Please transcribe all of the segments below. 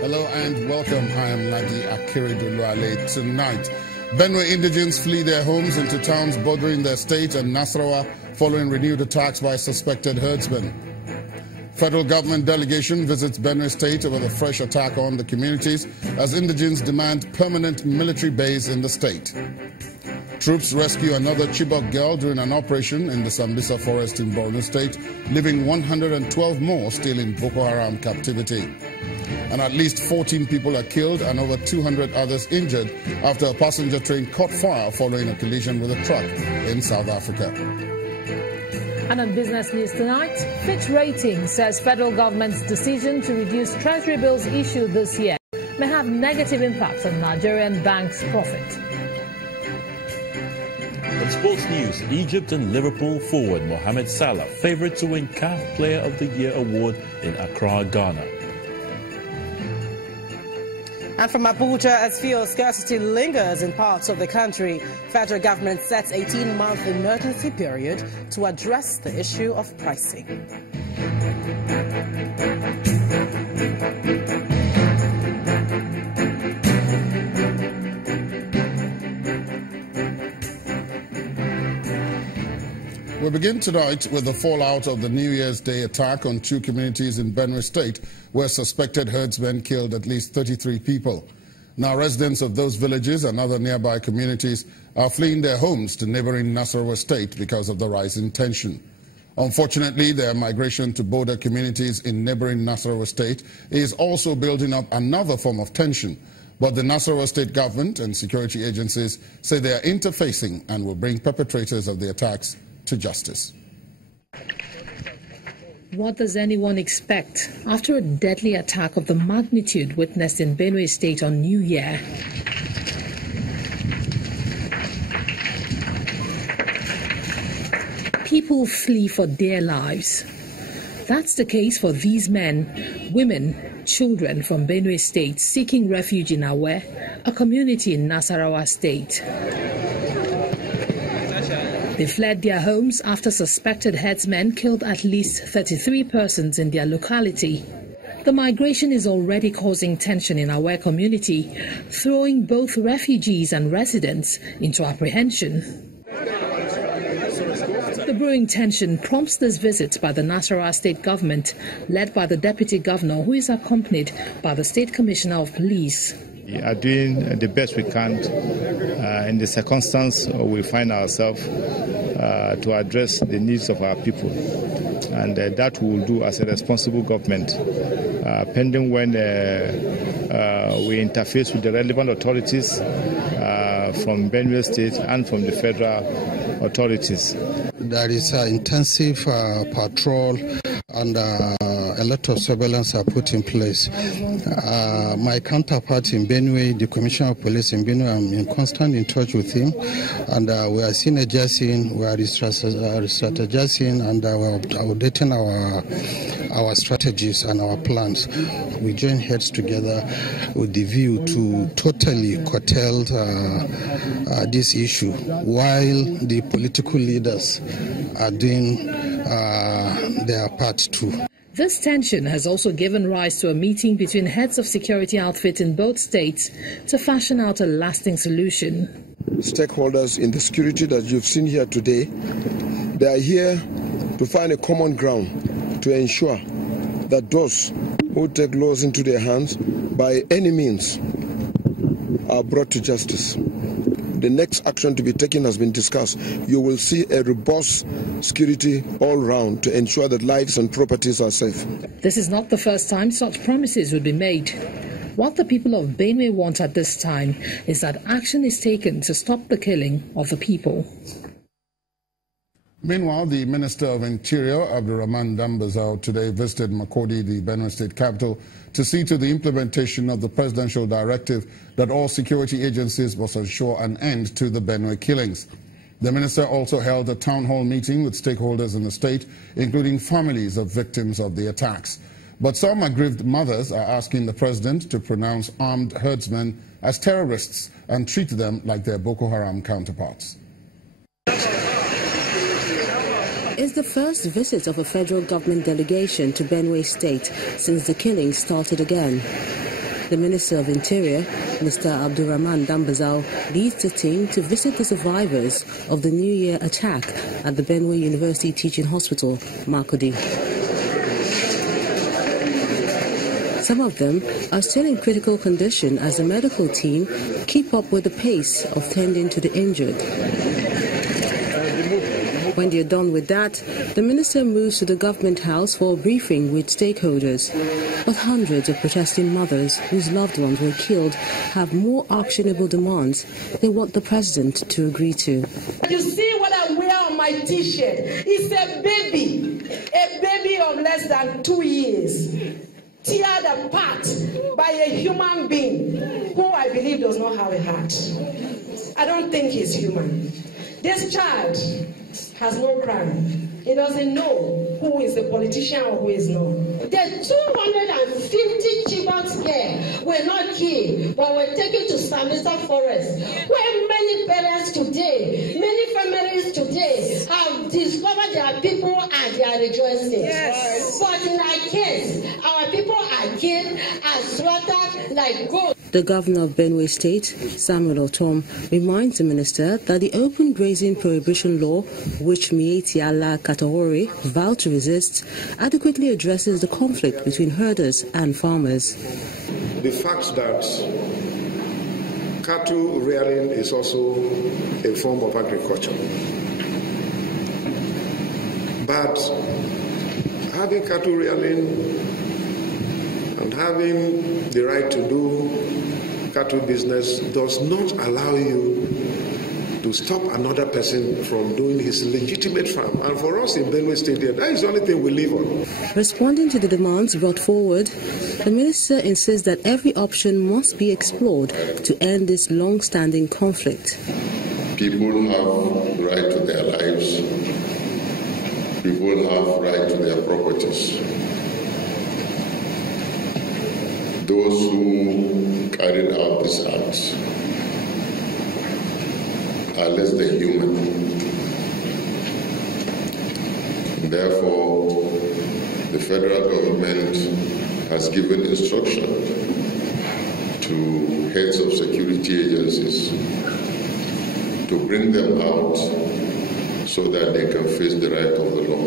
Hello and welcome. I am Ladi Akiriduluale. Tonight, Benue Indigenes flee their homes into towns bordering their state and Nasarawa following renewed attacks by suspected herdsmen. Federal government delegation visits Benue State over the fresh attack on the communities as Indigenes demand permanent military base in the state. Troops rescue another Chibok girl during an operation in the Sambisa forest in Benue State, leaving 112 more still in Boko Haram captivity. And at least 14 people are killed and over 200 others injured after a passenger train caught fire following a collision with a truck in South Africa. And on business news tonight, Fitch Ratings says federal government's decision to reduce treasury bills issued this year may have negative impacts on Nigerian banks' profit. In sports news, Egypt and Liverpool forward Mohamed Salah favourite to win CAF Player of the Year award in Accra, Ghana. And from Abuja, as fuel scarcity lingers in parts of the country, federal government sets 18-month emergency period to address the issue of pricing. We begin tonight with the fallout of the New Year's Day attack on two communities in Benue State, where suspected herdsmen killed at least 33 people. Now, residents of those villages and other nearby communities are fleeing their homes to neighboring Nasarawa State because of the rising tension. Unfortunately, their migration to border communities in neighboring Nasarawa State is also building up another form of tension. But the Nasarawa State government and security agencies say they are interfacing and will bring perpetrators of the attacks to justice. What does anyone expect after a deadly attack of the magnitude witnessed in Benue State on New Year? People flee for their lives. That's the case for these men, women, children from Benue State seeking refuge in Awe, a community in Nasarawa State. They fled their homes after suspected herdsmen killed at least 33 persons in their locality. The migration is already causing tension in our community, throwing both refugees and residents into apprehension. The brewing tension prompts this visit by the Nasarawa State government, led by the Deputy Governor, who is accompanied by the State Commissioner of Police. We are doing the best we can in the circumstance we find ourselves to address the needs of our people. And that we will do as a responsible government, pending when we interface with the relevant authorities from Benue State and from the federal authorities. There is intensive patrol and a lot of surveillance are put in place. My counterpart in Benue, the Commissioner of Police in Benue, I'm in constant touch with him, and we are synergizing, we are strategizing, and we're updating our strategies and our plans. We join heads together with the view to totally curtail this issue, while the political leaders are doing their part too. This tension has also given rise to a meeting between heads of security outfits in both states to fashion out a lasting solution. Stakeholders in the security that you've seen here today, they are here to find a common ground to ensure that those who take laws into their hands by any means are brought to justice. The next action to be taken has been discussed. You will see a robust security all round to ensure that lives and properties are safe. This is not the first time such promises would be made. What the people of Benue want at this time is that action is taken to stop the killing of the people. Meanwhile, the Minister of Interior, Abdurrahman Dambazao, today visited Makurdi, the Benue State capital, to see to the implementation of the presidential directive that all security agencies must ensure an end to the Benue killings. The minister also held a town hall meeting with stakeholders in the state, including families of victims of the attacks. But some aggrieved mothers are asking the president to pronounce armed herdsmen as terrorists and treat them like their Boko Haram counterparts. It's the first visit of a federal government delegation to Benue State since the killings started again. The Minister of Interior, Mr. Abdurrahman Dambazau, leads the team to visit the survivors of the New Year attack at the Benue University Teaching Hospital, Makurdi. Some of them are still in critical condition as the medical team keep up with the pace of tending to the injured. When they're done with that, the minister moves to the government house for a briefing with stakeholders. But hundreds of protesting mothers whose loved ones were killed have more actionable demands they want the president to agree to. You see what I wear on my t-shirt? It's a baby of less than 2 years, teared apart by a human being who I believe does not have a heart. I don't think he's human. This child has no crime. He doesn't know who is the politician or who is not. The 250 children here were not killed, but were taken to Sambisa Forest, where many parents today, many families today have discovered their people and they are rejoicing. Yes. But in our case, our people are killed and slaughtered like goats. The governor of Benue State, Samuel Otom, reminds the minister that the open grazing prohibition law, which Mieti Allah Katahore vowed to resist, adequately addresses the conflict between herders and farmers. The fact that cattle rearing is also a form of agriculture. But having cattle rearing and having the right to do cattle business does not allow you to stop another person from doing his legitimate farm. And for us in Benue State, that is the only thing we live on. Responding to the demands brought forward, the minister insists that every option must be explored to end this long-standing conflict. People have the right to their lives. People have right to their properties. Those who carried out this act are less than human. Therefore, the federal government has given instruction to heads of security agencies to bring them out so that they can face the right of the law.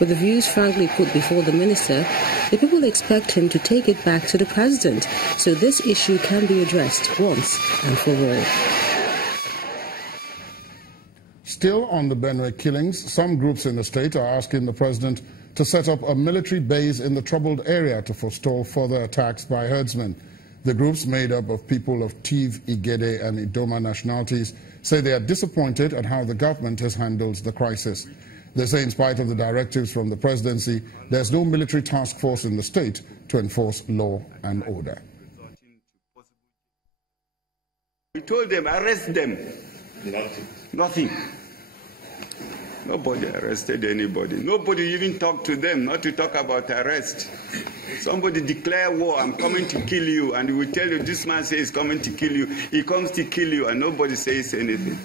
With the views frankly put before the minister, the people expect him to take it back to the president so this issue can be addressed once and for all. Still on the Benue killings, some groups in the state are asking the president to set up a military base in the troubled area to forestall further attacks by herdsmen. The groups, made up of people of Tiv, Igede and Idoma nationalities, say they are disappointed at how the government has handled the crisis. They say in spite of the directives from the presidency, there's no military task force in the state to enforce law and order. We told them, arrest them. Nothing. Nobody arrested anybody. Nobody even talked to them, not to talk about arrest. Somebody declare war, I'm coming to kill you, and we tell you this man says he's coming to kill you. He comes to kill you, and nobody says anything.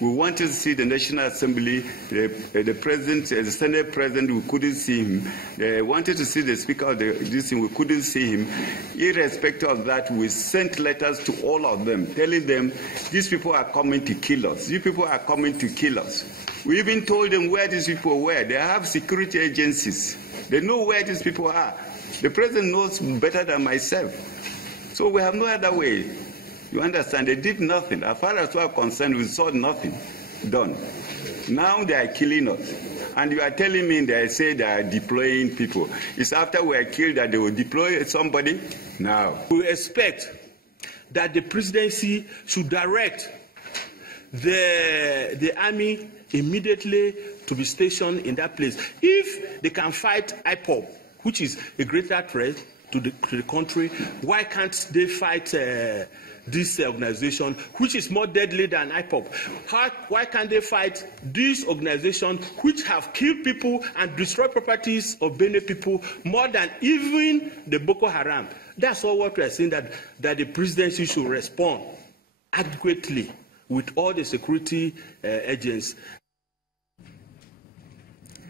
We wanted to see the National Assembly, the President, the Senate President, we couldn't see him. They wanted to see the Speaker of this thing, we couldn't see him. Irrespective of that, we sent letters to all of them, telling them, these people are coming to kill us. These people are coming to kill us. We even told them where these people were. They have security agencies. They know where these people are. The President knows better than myself. So we have no other way. You understand? They did nothing. As far as we are concerned, we saw nothing done. Now they are killing us. And you are telling me they say they are deploying people. It's after we are killed that they will deploy somebody? Now. We expect that the presidency should direct the army immediately to be stationed in that place. If they can fight IPOB, which is a greater threat to the country. Why can't they fight this organization, which is more deadly than IPOP? Why can't they fight this organization, which have killed people and destroyed properties of Benue people more than even the Boko Haram? That's all what we are saying, that the presidency should respond adequately with all the security agents.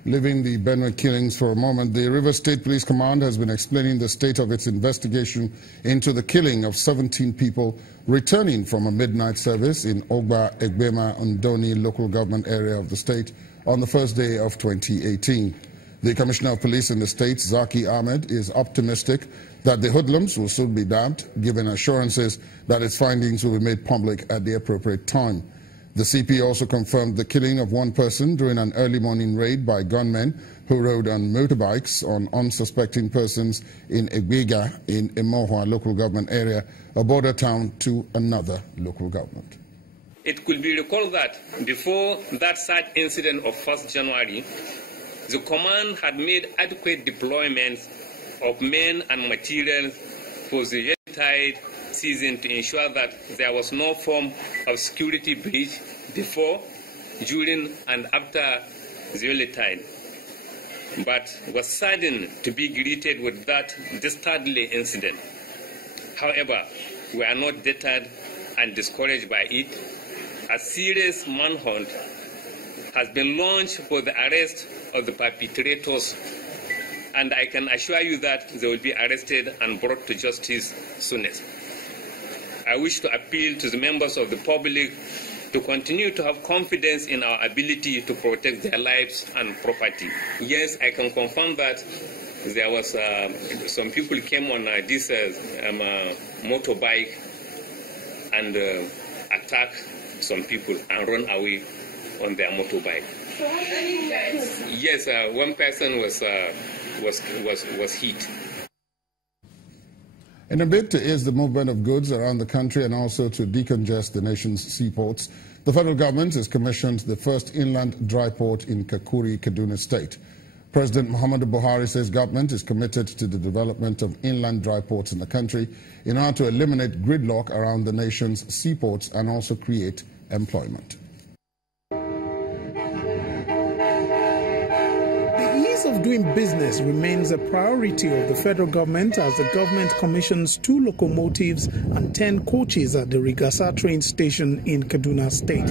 Leaving the Benue killings for a moment, the River State Police Command has been explaining the state of its investigation into the killing of 17 people returning from a midnight service in Ogba, Egbema, Ndoni local government area of the state on the first day of 2018. The Commissioner of Police in the state, Zaki Ahmed, is optimistic that the hoodlums will soon be nabbed, given assurances that its findings will be made public at the appropriate time. The CP also confirmed the killing of one person during an early morning raid by gunmen who rode on motorbikes on unsuspecting persons in Egbega in Emohua local government area, a border town to another local government. It could be recalled that before that sad incident of 1st January, the command had made adequate deployments of men and materials for the tide season to ensure that there was no form of security breach before, during, and after the early tide, but was saddened to be greeted with that dastardly incident. However, we are not deterred and discouraged by it. A serious manhunt has been launched for the arrest of the perpetrators, and I can assure you that they will be arrested and brought to justice soonest. I wish to appeal to the members of the public to continue to have confidence in our ability to protect their lives and property. Yes, I can confirm that there was some people came on this motorbike and attacked some people and run away on their motorbike. So how many guys? Yes, one person was hit. In a bid to ease the movement of goods around the country and also to decongest the nation's seaports, the federal government has commissioned the first inland dry port in Kakuri, Kaduna State. President Muhammadu Buhari says government is committed to the development of inland dry ports in the country in order to eliminate gridlock around the nation's seaports and also create employment. Of doing business remains a priority of the federal government as the government commissions 2 locomotives and 10 coaches at the Rigasa train station in Kaduna State.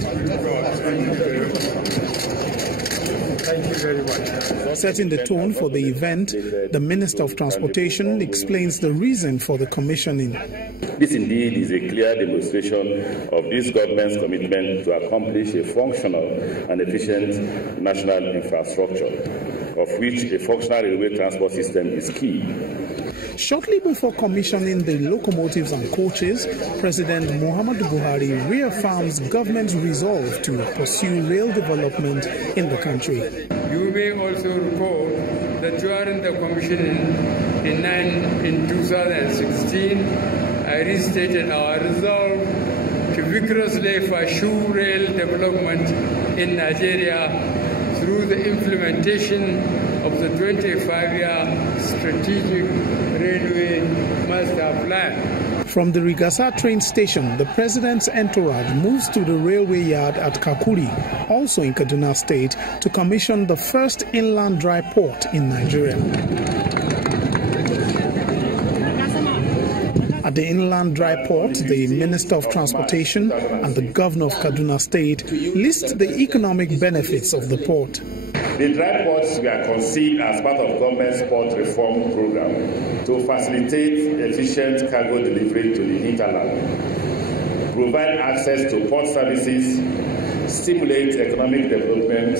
Thank you very much. Setting the tone for the event, the Minister of Transportation explains the reason for the commissioning. This indeed is a clear demonstration of this government's commitment to accomplish a functional and efficient national infrastructure, of which a functional railway transport system is key. Shortly before commissioning the locomotives and coaches, President Muhammadu Buhari reaffirms government's resolve to pursue rail development in the country. You may also recall that during the commissioning in 2016, I restated our resolve to vigorously pursue rail development in Nigeria through the implementation of the 25-year strategic railway master plan. From the Rigasa train station, the president's entourage moves to the railway yard at Kakuri, also in Kaduna State, to commission the first inland dry port in Nigeria. At the inland dry port, the Minister of Transportation and the Governor of Kaduna State list the economic benefits of the port. The dry ports were conceived as part of government's port reform program to facilitate efficient cargo delivery to the hinterland, provide access to port services, stimulate economic development,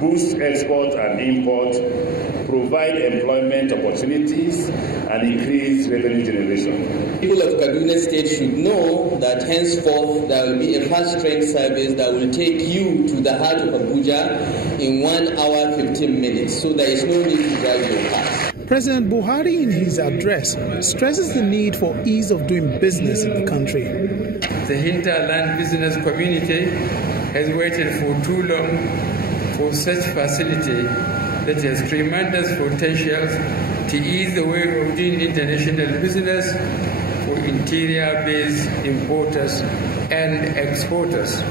boost export and import, provide employment opportunities, and increase revenue generation. People of Kaduna State should know that henceforth there will be a fast train service that will take you to the heart of Abuja in 1 hour 15 minutes, so there is no need to drive your car. President Buhari in his address stresses the need for ease of doing business in the country. The hinterland business community has waited for too long for such facility that has tremendous potential to ease the way of doing international business for interior-based importers and exporters.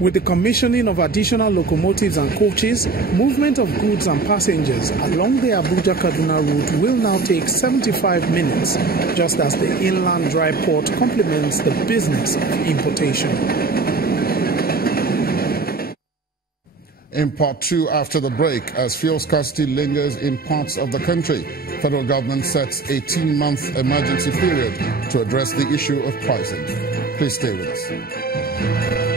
With the commissioning of additional locomotives and coaches, movement of goods and passengers along the Abuja-Kaduna route will now take 75 minutes, just as the inland dry port complements the business of importation. In part two after the break, as fuel scarcity lingers in parts of the country, federal government sets 18-month emergency period to address the issue of pricing. Please stay with us.